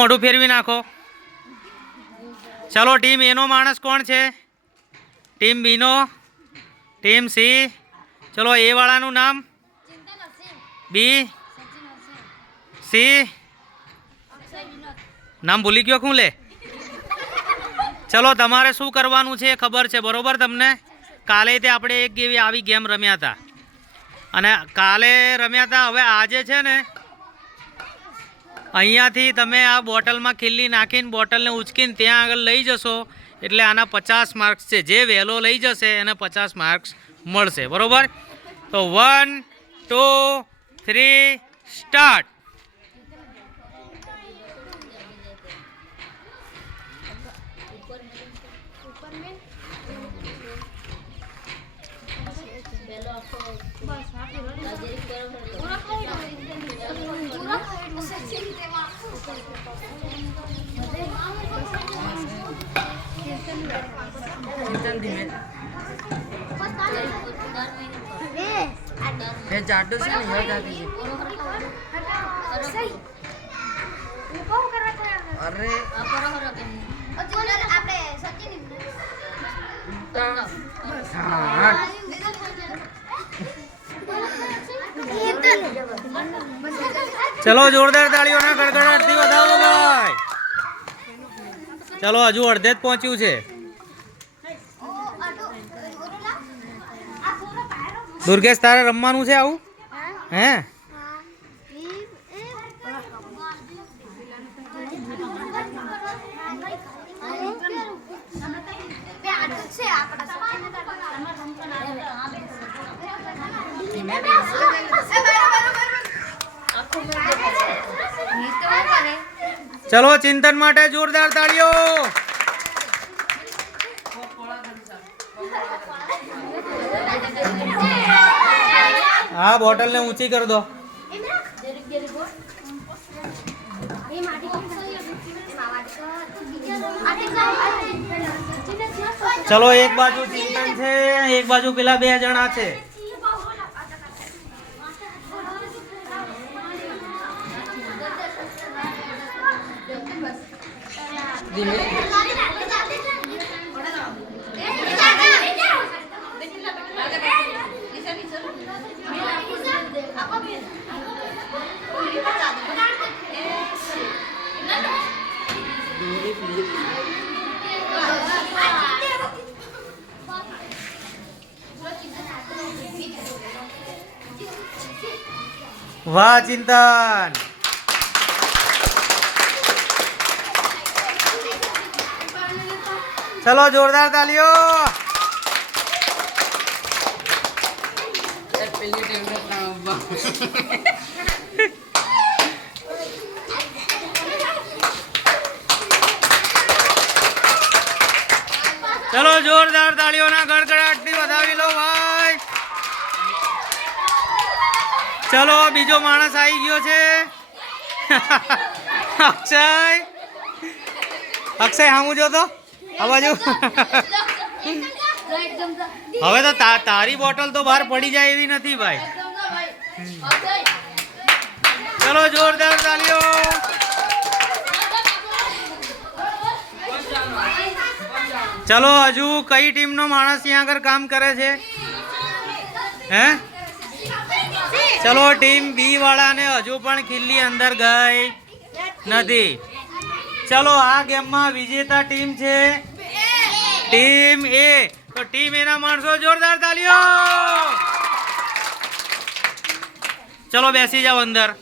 મોઢું ફેરવી નાખો. ચલો, ટીમ એનો માણસ કોણ છે? ટીમ બીનો? Team C? ચલો, એ વાળાનું નામ? બી? સી? નામ ભૂલી ગયો શું લે? ચલો, તમારે શું કરવાનું છે એ ખબર છે, બરોબર તમને? કાલે તે આપણે એક એવી આવી ગેમ રમ્યા હતા. અને કાલે રમ્યા હતા, હવે આજે છે ને અહીંયાથી તમે આ બોટલમાં ખીલ્લી નાખીને બોટલને ઉચકીને ત્યાં આગળ લઈ જશો. એટલે આના પચાસ માર્ક્સ છે. જે વહેલો લઈ જશે, એને પચાસ માર્ક્સ મળશે. બરોબર? તો વન ટુ થ્રી સ્ટાર્ટ એ જાડો છે ને, યાદ આવી અરે. ચલો, જોરદાર તાળીઓના ગડગડાટથી વધાવો, ભાઈ. ચલો, હજુ અડધે જ પહોંચ્યું છે. દુર્ગેશ તારે રમવાનું છે આવું? હે? ચલો ચિંતન માટે જોરદાર તાળીઓ. હા, બોટલને ઊંચી કરી દો. ચલો, એક બાજુ ચિંતન છે, એક બાજુ પેલા બે જણા છે. વાહ ચિંતન. ચલો જોરદાર તાલીઓ. પેલી ટેબલેટ ના ચલો જોરદાર તાળીઓના ગડગડાટથી વધાવી લો ભાઈ. ચલો, બીજો માણસ આવી ગયો છે. અક્ષય. અક્ષય, હામું જો તો. આ હવે તા- તારી બોટલ તો બહાર પડી જાય એવી નથી ભાઈ ચલો જોરદાર તાળીઓ ચલો હજુ કઈ ટીમનો માણસ અહીંયા આગળ કામ કરે છે? હે? ચલો, ટીમ બી વાળાને હજુ પણ ખીલ્લી અંદર ગઈ નથી. ચલો, આ ગેમમાં વિજેતા ટીમ છે. Team A. તો ટીમ એના માણસો જોરદાર તાલીઓ. ચલો, બેસી જાઓ અંદર.